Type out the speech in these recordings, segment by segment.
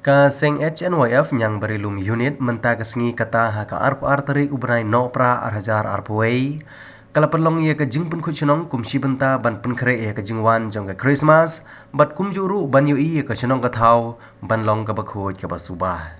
Ka seng HNYF yang berilum unit menta kesengi kata haka arp arteri ubrai no pra arhajar arpway kala pelong ia ke jingpun kuchnong kumsi benta ban penkre ia ke jingwan jong ke Christmas bat kumjuru ban yu ia ke chnong ka thau ban long ka bakhoj ka basubah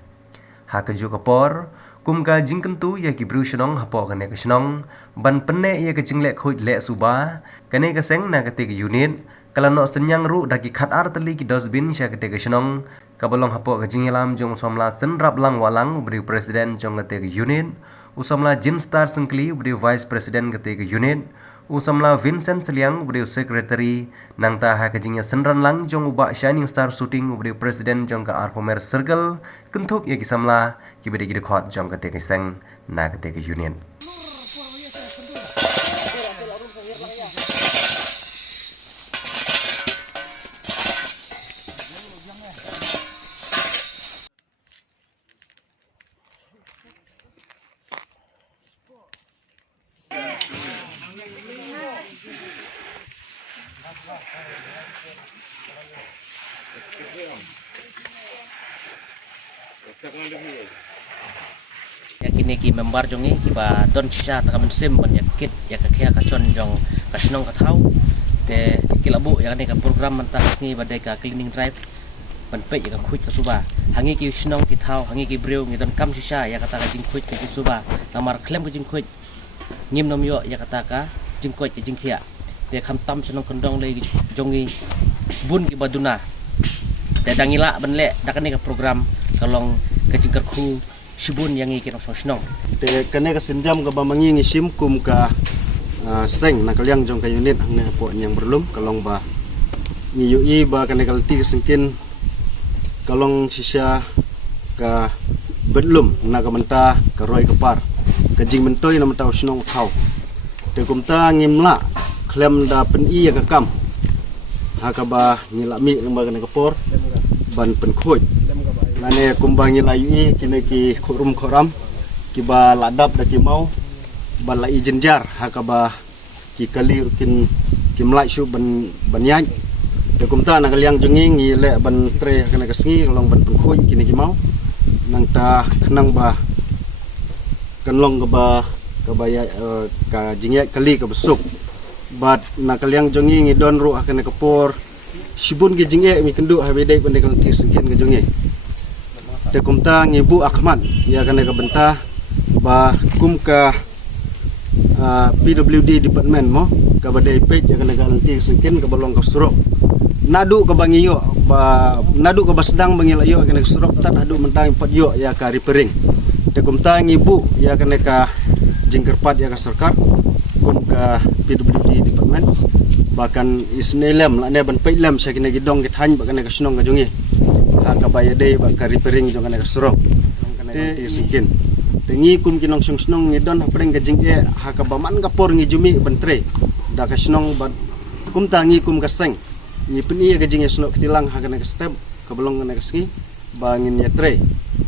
haka ju ka por kum ka jingkentu ia ki bru chnong hapo ka ne ka chnong ban penne ia ke jingle khoj le subah kane ka seng na ka te unit kala no senyang ru daki khat arteli ki dosbin sya ka te ka chnong kabalong hapo ka jingelam jong somla senrap lang walang bri presiden jong ka te ka unit usamla Jin Star Sengkli bri vice president ka te ka unit usamla Vincent Seliang bri secretary nangta ha ka jingya senran lang jong uba Shining Star shooting bri presiden jong ka Arpomer circle kentup ya ki samla ki bri ki khot jong ka te ka seng na ka te ka unit Yakini ki member jongi ki ba don chisha ta kamen sim ban yakit ya ka khia ka chon jong ka snong ka thau te kilabu ya ne ka program man ta ni ba de ka cleaning drive ban pe ya ka khuit ka suba hangi ki snong ki thau hangi ki breu ngi don kam chisha ya ka ta ka jing khuit ki suba lamar klem ka jing khuit ngim nom yo ya ka ta ka jing khuit ki jing khia te kham tam snong kondong le jongi bun ki baduna te dangila ban le da ka ne ka program kalong ka jing khu Shibun yang ikin ososnong. Te kene ka sinjam ka bamangi ngisim kum ka seng na kalyang jong ka unit ang po yang berlum kalong ba ngiyui ba kene kalti sengkin kalong sisya ka bedlum na ka menta ka roy ka par ka jing mentoy na menta osnong thau te kumta ngimla klem da pen i ka kam ha ka ba ngilami ng ba kene ka por ban pen khoj lane kumbangi layu kini ki kurum koram ki ba ladap da ki mau ba lai jenjar hakaba ki kali kin kimlai shu ban banyai de kumta na kaliang jengi ngi le ban tre kana kasngi long ban pengkhoi kini ki mau nang ta khnang ba kanlong ka ba ya ka jingya kali ka besuk bat na kaliang jengi ngi don ru kana kapor shibun ki jingya mi kendu habedai pandai ti sekian ka jengi te kumta ngibu Ahmad ya kana ka benta ba kum ka PWD department mo ka badai page ya kana ka nanti sekin ka balong ka surok nadu ka bangiyo ba nadu ka basdang bangilayo kana ka surok tat adu mentang pat yo ya ka repairing te kumta ngibu ya kana ka jingkerpat ya ka sarkar kum ka PWD department bahkan isnelem la ne ban pailam sa kina gidong githany ba kana ka sunong ka jungi ka bayade ba ka repairing jong kana surok kana ti sikin tengi kum kinong sung ngidon apreng ka jingke ha ka baman ka por ngi jumi bantre da ka snong ba kum tangi kum ka seng ni peni ka jinge snok tilang ha kana ka step ka belong kana ka ski ba ngin ya tre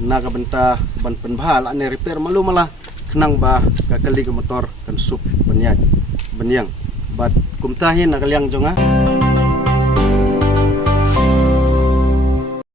na ka benta ban penbahal ane repair malu malah kenang ba ka kali ka motor kan sup benyang bat kum tahin na kalyang jonga